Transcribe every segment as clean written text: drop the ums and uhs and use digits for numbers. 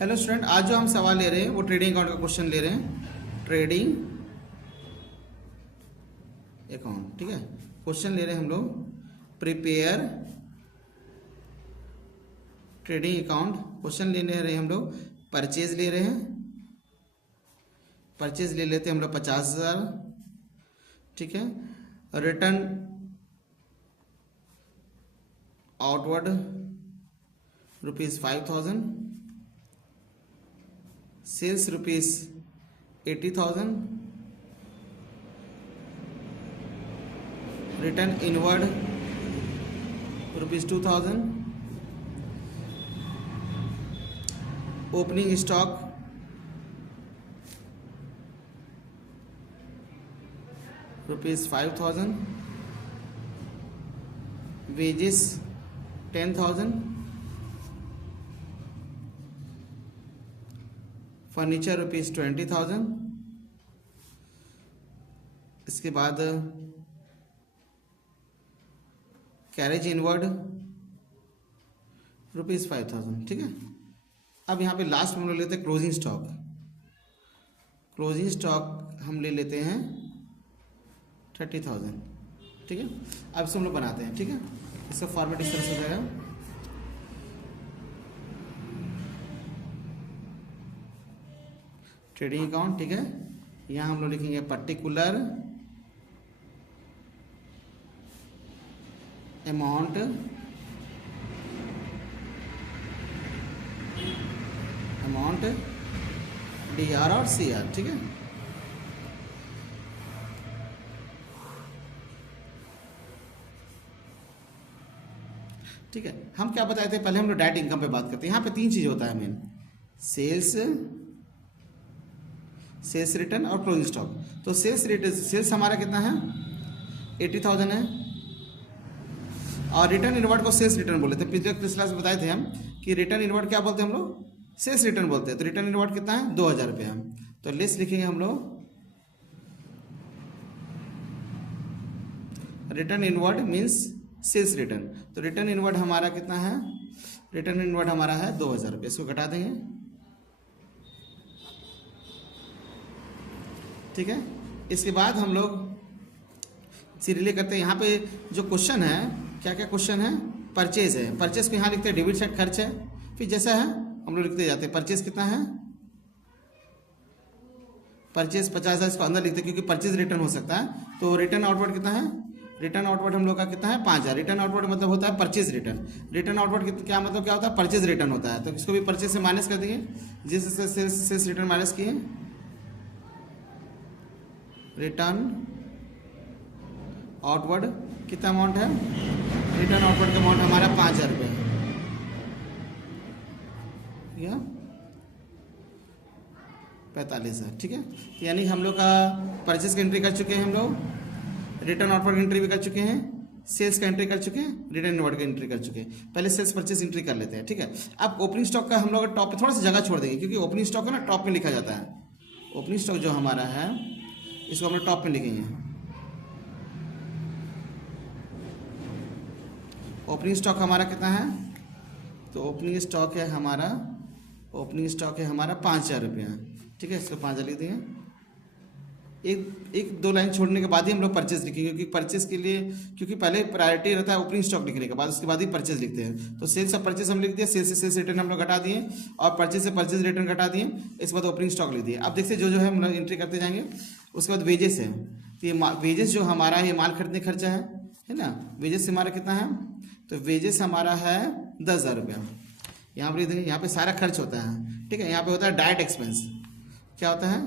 Hello student, आज जो हम सवाल ले रहे हैं वो ट्रेडिंग अकाउंट का क्वेश्चन ले रहे हैं। ट्रेडिंग अकाउंट, ठीक है। क्वेश्चन ले रहे हैं हम लोग, प्रिपेयर ट्रेडिंग अकाउंट। क्वेश्चन ले रहे हैं हम लोग, परचेज ले रहे हैं। परचेज ले लेते हैं हम लोग 50,000, ठीक है। Return outward ₹5,000, sales ₹80,000, return inward ₹2,000, opening stock ₹5,000, wages 10,000, furniture ₹20,000। इसके बाद कैरेज इनवर्ड ₹5,000, ठीक है। अब यहाँ पे लास्ट में हम लोग लेते हैं क्लोजिंग स्टॉक। क्लोजिंग स्टॉक हम ले लेते हैं 30,000, ठीक है। अब इसको हम लोग बनाते हैं, ठीक है। इसका फॉर्मेट इस तरह से हो जाएगा। ट्रेडिंग अकाउंट, ठीक है। यहाँ हम लोग लिखेंगे पर्टिकुलर अमाउंट DR और CR, ठीक है। ठीक है, हम क्या बताए थे पहले, हम लोग डायरेक्ट इनकम पे बात करते हैं। यहाँ पे 3 चीज होता है मेन, सेल्स रिटर्न और क्लोजिंग स्टॉक। तो सेल्स हमारा कितना है, 80,000 है। और रिटर्न इनवर्ड को सेल्स रिटर्न बोले थे, पिछले क्लास में बताए थे हम कि रिटर्न इनवर्ड क्या बोलते हैं हम लोग, सेल्स रिटर्न बोलते हैं। तो रिटर्न इनवर्ड कितना है, 2,000 रुपये हम। तो लिस्ट लिखेंगे हम लोग, return inward means sales return. तो रिटर्न इनवर्ड हमारा कितना है, रिटर्न इनवर्ड हमारा है 2,000 रुपये। इसको घटा देंगे, ठीक है। इसके बाद हम लोग सीरियली करते हैं। यहाँ पे जो क्वेश्चन है, क्या क्या क्वेश्चन है, परचेज है। परचेज को यहाँ लिखते हैं डेबिट साइड खर्च है। फिर जैसा है हम लोग लिखते जाते हैं, परचेज कितना है, परचेज 50,000, इसको अंदर लिखते हैं क्योंकि परचेज रिटर्न हो सकता है। तो रिटर्न आउटवर्ड कितना है, रिटर्न आउटवर्ड हम लोग का कितना है, 5,000। रिटर्न आउटवर्ड मतलब होता है परचेज रिटर्न। रिटर्न आउटवर्ड क्या मतलब क्या होता है, परचेज रिटर्न होता है। तो इसको भी परचेज से माइनस कर देंगे, जिससे सेल्स रिटर्न माइनस किए, रिटर्न आउटवर्ड कितना अमाउंट है, रिटर्न आउटवर्ड का अमाउंट हमारा 5,000 रुपये है, या 45,000, ठीक है। यानी हम लोग का परचेज की एंट्री कर चुके हैं हम लोग, रिटर्न आउटवर्ड की एंट्री भी कर चुके हैं, सेल्स का एंट्री कर चुके हैं, रिटर्न इनवर्ड की एंट्री कर चुके हैं। पहले सेल्स परचेज एंट्री कर लेते हैं, ठीक है। अब ओपनिंग स्टॉक का हम लोग टॉप पे थोड़ा सा जगह छोड़ देंगे क्योंकि ओपनिंग स्टॉक है ना, टॉप में लिखा जाता है। ओपनिंग स्टॉक जो हमारा है इसको हम लोग टॉप में लिखेंगे। ओपनिंग स्टॉक हमारा कितना है, तो ओपनिंग स्टॉक है हमारा 5,000 रुपये, ठीक है। इसको 5,000 लिख देंगे। एक दो लाइन छोड़ने के बाद ही हम लोग परचेज लिखेंगे क्योंकि परचेज के लिए, क्योंकि पहले प्रायोरिटी रहता है ओपनिंग स्टॉक लिखने के बाद, उसके बाद ही परचेज लिखते हैं। तो सेल्स ऑफ परचेज हम लिख दिए, सेल्स से सेल्स रिटर्न हम लोग घटा दिए और परचेज से परचेज रिटर्न घटा दिए। इसके बाद ओपनिंग स्टॉक लिख दिए। अब देखते जो है हम लोग एंट्री करते जाएंगे। उसके बाद वेजेस है, तो ये वेजेस जो हमारा ये माल खरीदने खर्चा है ना। वेजेस हमारा कितना है, तो वेजेस हमारा है 10,000 रुपया। यहाँ पर यहाँ पे सारा खर्च होता है, ठीक है। यहाँ पे होता है डायरेक्ट एक्सपेंस, क्या होता है,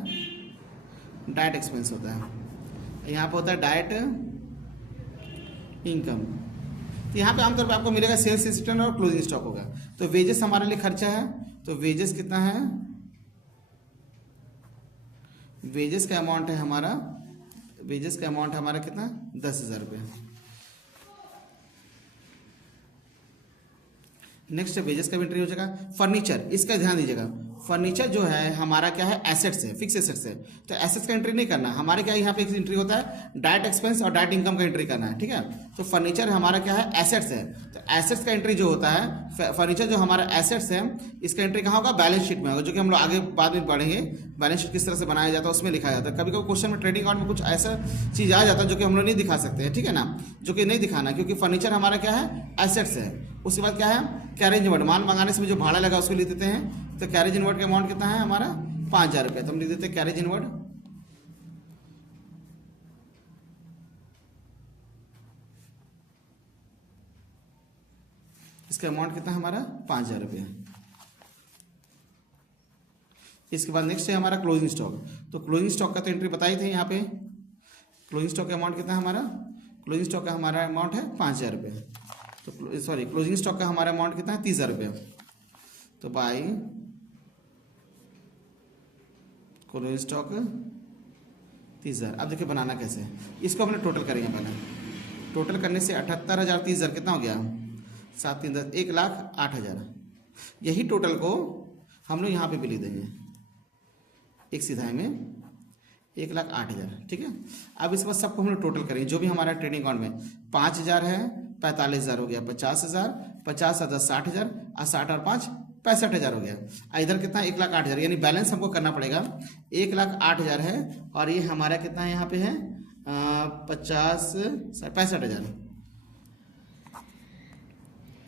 डायरेक्ट एक्सपेंस होता है। यहाँ पे होता है डायरेक्ट इनकम। तो यहाँ पे आमतौर पे आपको मिलेगा सेल्स रिटर्न और क्लोजिंग स्टॉक होगा। तो वेजेस हमारे लिए खर्चा है, तो वेजेस कितना है, वेजेस का अमाउंट है हमारा, वेजेस का अमाउंट हमारा कितना, 10,000 रुपये। नेक्स्ट वेजेस का एंट्री हो जाएगा। फर्नीचर, इसका ध्यान दीजिएगा, फर्नीचर जो है हमारा क्या है, एसेट्स है, फिक्स एसेट्स है। तो एसेट्स का एंट्री नहीं करना हमारे, क्या यहाँ पे एक एंट्री होता है डायरेक्ट एक्सपेंस और डायरेक्ट इनकम का एंट्री करना है, ठीक है। तो फर्नीचर हमारा क्या है, एसेट्स है। तो एसेट्स का एंट्री जो होता है, फर्नीचर जो हमारा एसेट्स है, इसका एंट्री कहाँ होगा, बैलेंस शीट में होगा, जो कि हम लोग आगे बाद में पढ़ेंगे। बैलेंस शीट किस तरह से बनाया जाता है उसमें लिखा जाता है। कभी कभी क्वेश्चन में ट्रेडिंग अकाउंट में कुछ ऐसा चीज़ आ जाता है जो कि हम लोग नहीं दिखा सकते हैं, ठीक है ना, जो कि नहीं दिखाना, क्योंकि फर्नीचर हमारा क्या है, एसेट्स है। उसके बाद क्या है, कैरेज इनवर्ड, माल मंगाने से जो भाड़ा लगा उसको लिख देते हैं। तो कैरेज इनवर्ड का अमाउंट कितना है हमारा, 5,000 रुपये। तो हम लिख देते हैं कैरेज इनवर्ड, इसका अमाउंट कितना है हमारा, 5,000 रुपये। इसके बाद नेक्स्ट है हमारा क्लोजिंग स्टॉक। तो क्लोजिंग स्टॉक का तो एंट्री बताई थी यहाँ पे। क्लोजिंग स्टॉक का अमाउंट कितना है हमारा, क्लोजिंग स्टॉक का हमारा अमाउंट है 5,000 रुपये। तो सॉरी, क्लोजिंग स्टॉक का हमारा अमाउंट कितना है, 30,000 रुपये। तो बाई क्लोजिंग स्टॉक 30,000। अब देखिए बनाना कैसे, इसको हमने टोटल करेंगे पहले। टोटल करने से 78,000 30,000 कितना हो गया, 7 3 10, 1,08,000। यही टोटल को हम लोग यहाँ पे भी लिख देंगे, एक सीधा में 1,08,000, ठीक है। अब इसके बाद सबको हम लोग टोटल करेंगे, जो भी हमारा ट्रेडिंग अकाउंट में 5,000 है, 45,000 हो गया, 50,000, 50 और 10 60,000, और 60 और 5 65,000 हो गया। इधर कितना, 1,08,000, यानी बैलेंस हमको करना पड़ेगा 1,08,000 है। और ये हमारा कितना है यहाँ पे है, 50 65,000।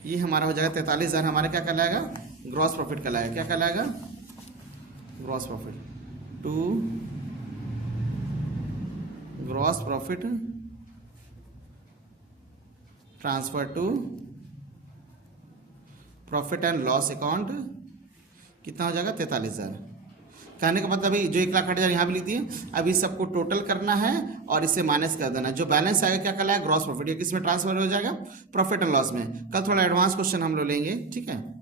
ये हमारा हो जाएगा 43,000। हमारा क्या कहलाएगा, ग्रॉस प्रॉफिट कहलाएगा। क्या कहलाएगा, gross profit to gross profit transfer to profit and loss account. कितना हो जाएगा, 43,000। कहने का मतलब अभी जो 1,08,000 यहाँ भी लिख दिए, अभी सबको टोटल करना है और इसे माइनस कर देना। जो बैलेंस आएगा क्या कहलाएगा, ग्रॉस प्रॉफिट। ये किस में ट्रांसफर हो जाएगा, प्रॉफिट एंड लॉस में। कल थोड़ा एडवांस क्वेश्चन हम लोग लेंगे, ठीक है।